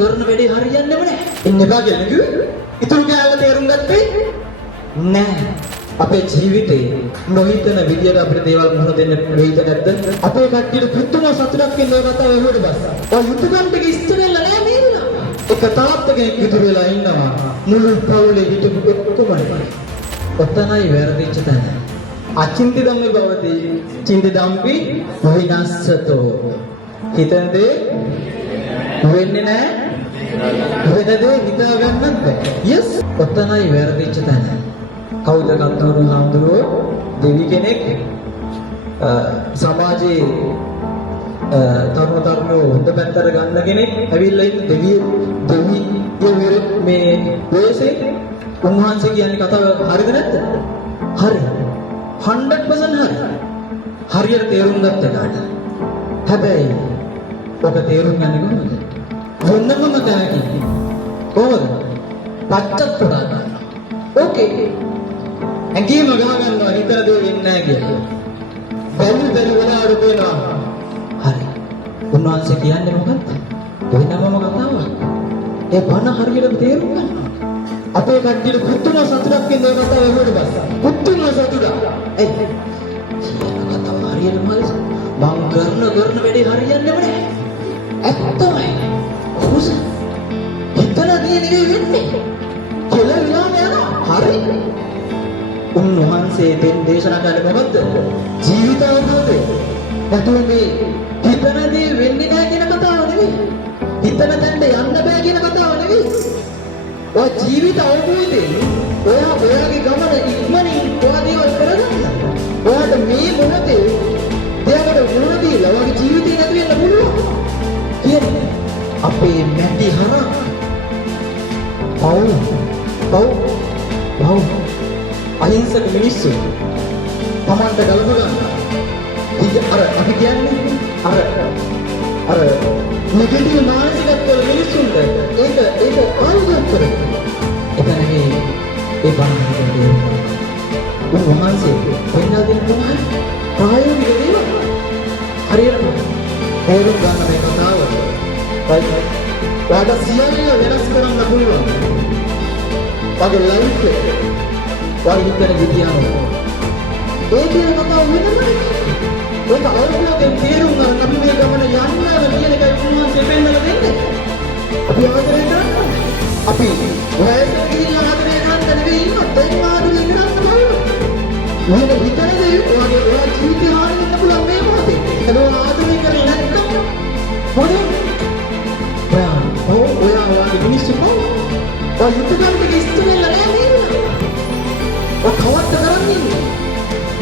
කරන වැඩේ හරියන්නේම නැහැ. ඉන්නේ බා කියලා කිව්වේ. ඉතුරු කෑල්ල තේරුම් ගත්තේ නැහැ. අපේ ජීවිතේ නොහිතන විදියට අපිට දේවල් මුහුණ දෙන්න වෙයිද නැද්ද? අපේ කට්ටියට පුදුම සතුටක් වෙන මේ කතාව ඇහුවට පස්සේ. ඔය යුතුයකම් ටික ඉස්තරෙල්ල නෑ නේද? එක තාත්තා කෙනෙක් ඉතුරු වෙලා ඉන්නවා. මුළු පවුලේ හිටපු ඔක්කොම ඔතනයි වැරදිච්ච තැන. අචින්ති ධම්මේ භවති චින්ති ධම්පි විනාශතෝ. හිතන දේ වෙන්නේ නැහැ. වෙන දේ හිතා ගන්නත් බැහැ. යස් ඔතනයි වැරදිච්ච තැන. කවුද කන්තෝරු හාමුදුරුවෝ දෙවි කෙනෙක් සමාජයේ තරුණ තරුණියෝ හොඳ පැත්තට ගන්න කෙනෙක් ඇවිල්ලා ඉන්න දෙවි මේ වෙසේ උන්වහන්සේ කියන්නේ කතාව හරිද නැද්ද? හරි. 100% හරි. හරියට තේරුම් ගත්ත කාට. හැබැයි ඔක තේරුම් ගන්නේ කොහොමද? වෙනමම තැනකින්. කොහොමද? පච්චත් පුරා ගන්න. ඕකේ. ඇඟේම ගහ ගන්නවා හිතලා දේ වෙන්නේ නැහැ කියලා. බැලු වෙලාවට වෙනවා. හරි. උන්වහන්සේ කියන්නේ මොකක්ද? වෙනමම කතාවක්. ඒ බණ හරියට තේරුම් ගන්නවා. අපේ කට්ටියට පුදුම සතුටක් වෙන මේ කතාව ඇහුවට පස්සේ. පුදුම සතුටක්. ඒ කියන කතාව හරියට මල්ස මං කරන වැඩේ හරියන්නේම නැහැ. ඇත්තමයි. කොහොමද? හිතන දේ නෙවෙයි වෙන්නේ. කියලා යනවා. හරි. උන්වහන්සේ දෙන් දේශනා කළේ මොකද්ද? ජීවිත අවබෝධය. නැතුව මේ හිතන දේ වෙන්නේ නැහැ කියන කතාව නෙවෙයි. හිතන තැනට යන්න බෑ කියන කතාව නෙවෙයි. ඔය ජීවිත අවබෝධයෙන් ඔයාගේ ගමන ඉක්මනින් ඔයා දේවල් කරගන්න. ඔයාට මේ මොහොතේ දෙයකට වුණ දීලා ඔයාගේ ජීවිතේ නැති වෙන්න පුළුවන්. කියන්නේ අපේ නැති හරක්. පව් අහිංසක මිනිස්සු තමන්ට ගලප ගන්න. අර අපි කියන්නේ අර නෙගටිව් මානසිකත්වවල මිනිස්සුන්ට ඒක ආයුධයක් කරගන්න. ඒක නෙවෙයි ඒ බණන්නේ. උන්වහන්සේ වෙනදා දෙන්න මොනවද? ප්‍රායෝගික දේවල්. හරියට තේරුම් ගන්න මේ කතාව. ඔයාට සියල්ල වෙනස් කරන්න පුළුවන්. ඔයාගේ ලයිෆ් එක ඔයා හිතන විදියම. ඒ කියන කතාව වෙනමයි. ඒක අවබෝධයෙන් තේරුම් ගන්න අපි මේ ගමන යන්නවා කියන එකයි උන්වහන්සේ පෙන්නලා දෙන්නේ. අපි ආදරය කරනවා. අපි වයසට ගිහින් ආදරය කරන්න නෙවෙයි ඉන්නේ. දැන් ආදරය කරන්න බලන්න. මොකද හිතන්නේ ඔයා ජීවිතේ හානි වෙන්න පුළුවන් මේ මොහොතේ. ඒක ආදරය කරන්නේ නැත්නම් මොකද? ඔයාගේ මිනිස්සු කොහොමද? ඔය යුතුයකම් ටික ඉස්තරෙල්ල නෑ නේද? ඔය කවද්ද කරන්නේ?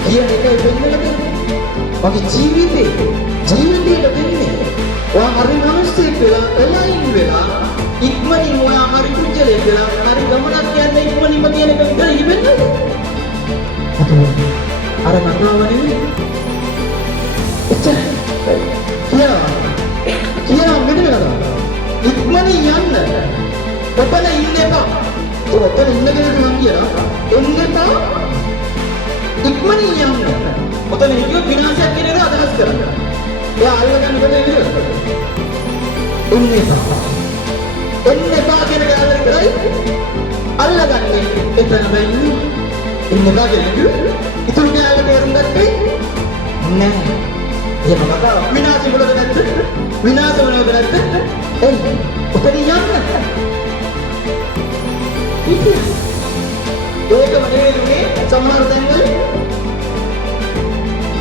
කියන එකයි වෙන්නලා දෙන්නේ. ඔගේ ජීවිතේට දෙන්නේ. ඔයා හරි මිනිස්සෙක් වෙලා එලයින් වෙලා ඉක්මනින් ඔයා හරි කුජලෙක් වෙලා හරි ගමනක් යන්න ඉක්මනින්ම කියන එක විතර ඉවෙන්නේ. අර මතාව නෙවෙයි. එච්චරයි. කියලා මෙතන කරා. ඉක්මනින් යන්න. ඔතන ඉන්න එපා. ඔතන ඉන්න කෙනෙක් මං කියනවා. එන්න එපා. ඉක්මනින් යන්න. ඔතන හිටියොත් විනාශයක් කියන එක අදහස් කරනවා. එයා අල්ලගන්න බෑ නේද? එන්න එපා. එන්න එපා කියන එක අල්ලගෙන කරයි. අල්ලගන්නේ එතන බෑ. එන්න එපා කියන්නේ ඉතුරු කෑල්ල තේරුම් ගත්තේ නැහැ. එහෙම කතාව විනාශ වුණොත් නැද්ද? විනාශ වුණොත් නැද්ද? එන්න. ඔතන යන්න. ඒකම නෙවෙයි සමහර තැන්වල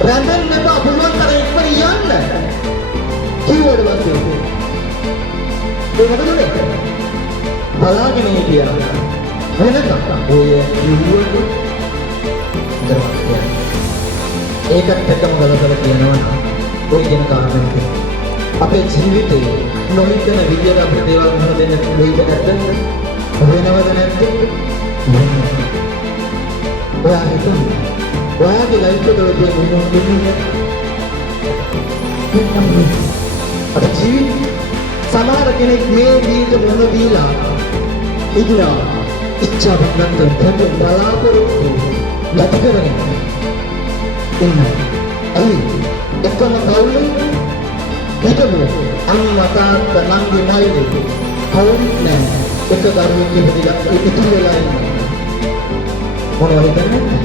රැඳෙන්න බෑ පුළුවන් තරම් ඉක්මන යන්න. කිව්වද බස්සේ? ඒක මොකද? බලාගෙන හිටියා. වෙනකම් ඔය නියුවක දරවන්න. ඒකත් එක්කම ගලපලා කියනවා ඔය කියන කාරණාව. අපේ ජීවිතේ නොහිතන විදියට අපිට දේවල් මොන දෙන්න වෙයිද නැද්ද? වෙනවද නැද්ද? ඔයා හිතන්නේ ඔයාගේ ලයිෆ් එකේ තියෙන අපේ ජීවිත සමහර කෙනෙක් මේ ජීවිත මොන දීලා ඉන්නවා. ඉච්ඡා බංගන්තෙන් පොත බලාපොරොත්තු නැති කරගෙන ඉන්නවා. අයි එකම කවුරු හිතමු අම්මා තාත්තා නංගි මල්ලි කවුරුත් නැහැ. එක දරුවෙක් ඉපදිලා ඉතුරු වෙලා ඉන්නවා. මොනවද හිතන්නේ?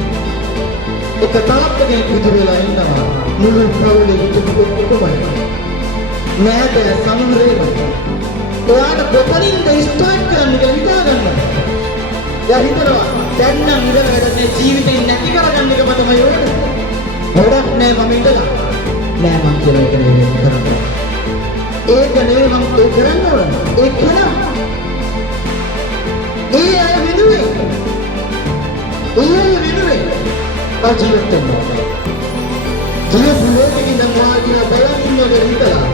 එක තාත්තගෙන් ඉතුරු වෙලා ඉන්නවා. මුළු පවුලේ ඉතුරු ඔක්කොම. නෑද සමහරේම. ඔයාට කොතනින්ද ස්ටාර්ට් කරන්න කියලා හිතා ගන්න. එයා හිතනවා දැන් නම් ඉඳලා වැඩන්නේ ජීවිතේ නැති කරගන්න එක තමයි ඕනේ. ගොඩක් නෑ මම ඉඳලා. නෑ මං කියලා එක නෙවෙයි කරන්නේ. ඒක නෙවෙයි මම ඒ කරන්න ඕන. ඒ කරා. ඒ අය වෙනුවෙන්. ජීවත් වෙනවා. ජීවත් ලෝකෙකින් නම් වාගිය බලන් ඉන්නවද හිතලා.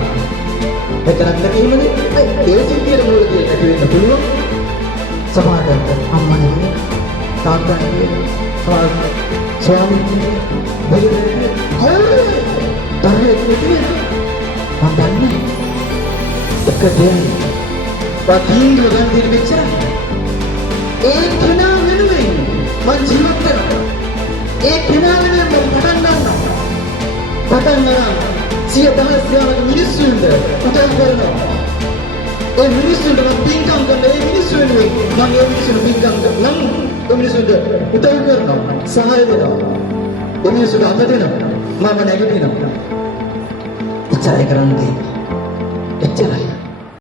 එතරම් නැතිවෙන්නේ ඒ සිද්ධියට මොකද කියලා නැති වෙන්න පුළුවන්. සමාජයට අම්මා නෙවෙයි තාත්තා නෙවෙයි ස්වාමීන් වහන්සේ දරුවෙක් නෙවෙයි මම දන්නේ එක දෙයක් වටින් ගන්න දෙන්න මෙච්චරයි. ඒ කෙනා වෙනුවෙන් මම ජීවත් වෙනවා. ඒ කෙනා වෙනුවෙන් මම පටන් ගන්නවා. පටන් ගන්න සිය දහස් ගානක මිනිස්සුන්ට උදව් කරනවා. ඒ මිනිස්සුන්ට මම පින්කම් කරනවා. ඒ මිනිස්සු වෙනුවෙන් මම ඒ මිනිස්සුන්ට පින්කම් කරනවා. නම් ඒ මිනිස්සුන්ට උදව් කරනවා. සහාය දෙනවා. ඒ මිනිස්සුන්ට අත දෙනවා. මම නැගිටිනවා. එච්චරයි කරන්නේ. එච්චරයි.